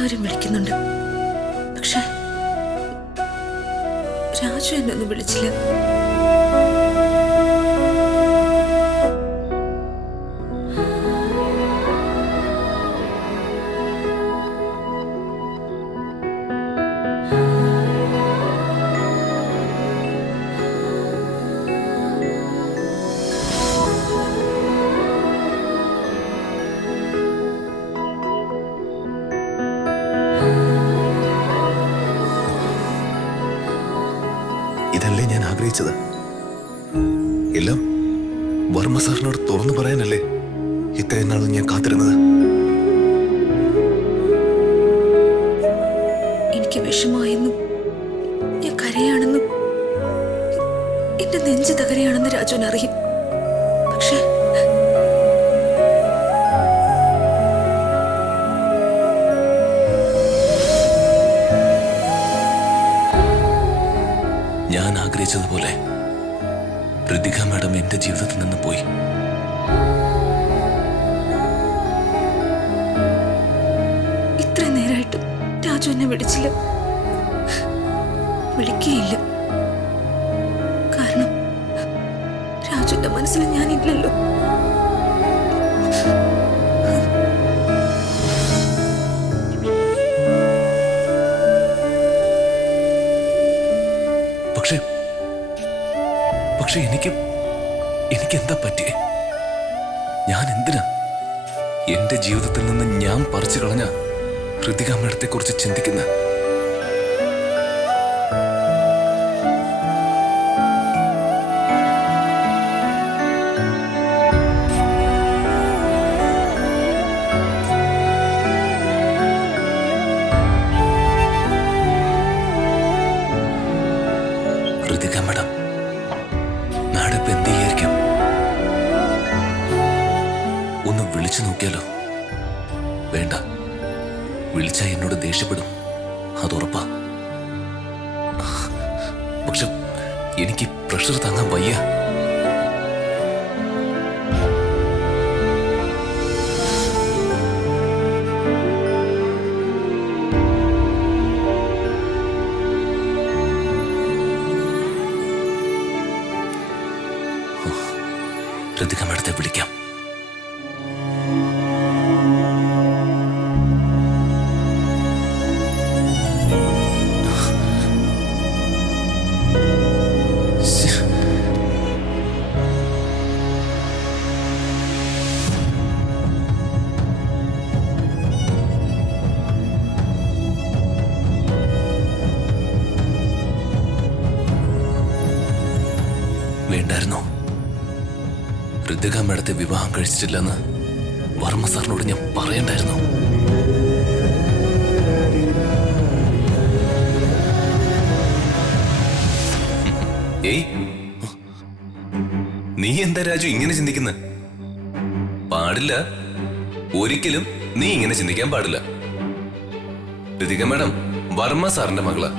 എല്ലാവരും വിളിക്കുന്നുണ്ട്. പക്ഷെ രാജു എന്നെ ഒന്നും വിളിച്ചില്ല. ഇതല്ലേ ഞാൻ ആഗ്രഹിച്ചത്? എല്ലാം വർമ്മ സാറിനോട് തുറന്നു പറയാനല്ലേ ഇത്രയും നാളും ഞാൻ കാത്തിരുന്നത്. എനിക്ക് വിഷമമായെന്നും ഞാൻ കരയാണെന്നും എന്റെ നെഞ്ച് തകരയാണെന്ന് രാജുവിന് അറിയും. പക്ഷേ ഞാൻ ആഗ്രഹിച്ചതുപോലെ ഋതിക മാഡം എന്റെ ജീവിതത്തിൽ നിന്ന് പോയി. ഇത്രയും നേരമായിട്ടും രാജു എന്നെ വിളിച്ചില്ല, വിളിക്കുകയില്ല. കാരണം രാജുവിന്റെ മനസ്സിൽ ഞാനില്ലല്ലോ. പക്ഷെ എനിക്ക് എന്താ പറ്റിയേ? ഞാൻ എന്തിനാ എന്റെ ജീവിതത്തിൽ നിന്ന് ഞാൻ പറിച്ചു കളഞ്ഞ ഋതിക മേഡത്തെ കുറിച്ച് ചിന്തിക്കുന്ന? ഋതിക മേഡം നാടിപ്പ് എന്ത് ചെയ്യായിരിക്കും? ഒന്ന് വിളിച്ചു നോക്കിയാലോ? വേണ്ട, വിളിച്ചാ എന്നോട് ദേഷ്യപ്പെടും, അതുറപ്പാ. പക്ഷെ എനിക്ക് പ്രഷർ താങ്ങാൻ വയ്യ. ഋതിക മേഡത്തെ വിളിക്കാം. വേണ്ടായിരുന്നോ? ഋതിക മേഡത്തെ വിവാഹം കഴിച്ചിട്ടില്ലെന്ന് വർമ്മ സാറിനോട് ഞാൻ പറയണ്ടായിരുന്നു. ഏയ്, നീ എന്താ രാജു ഇങ്ങനെ ചിന്തിക്കുന്ന? പാടില്ല, ഒരിക്കലും നീ ഇങ്ങനെ ചിന്തിക്കാൻ പാടില്ല. ഋതിക മേഡം വർമ്മ സാറിന്റെ മകളാ.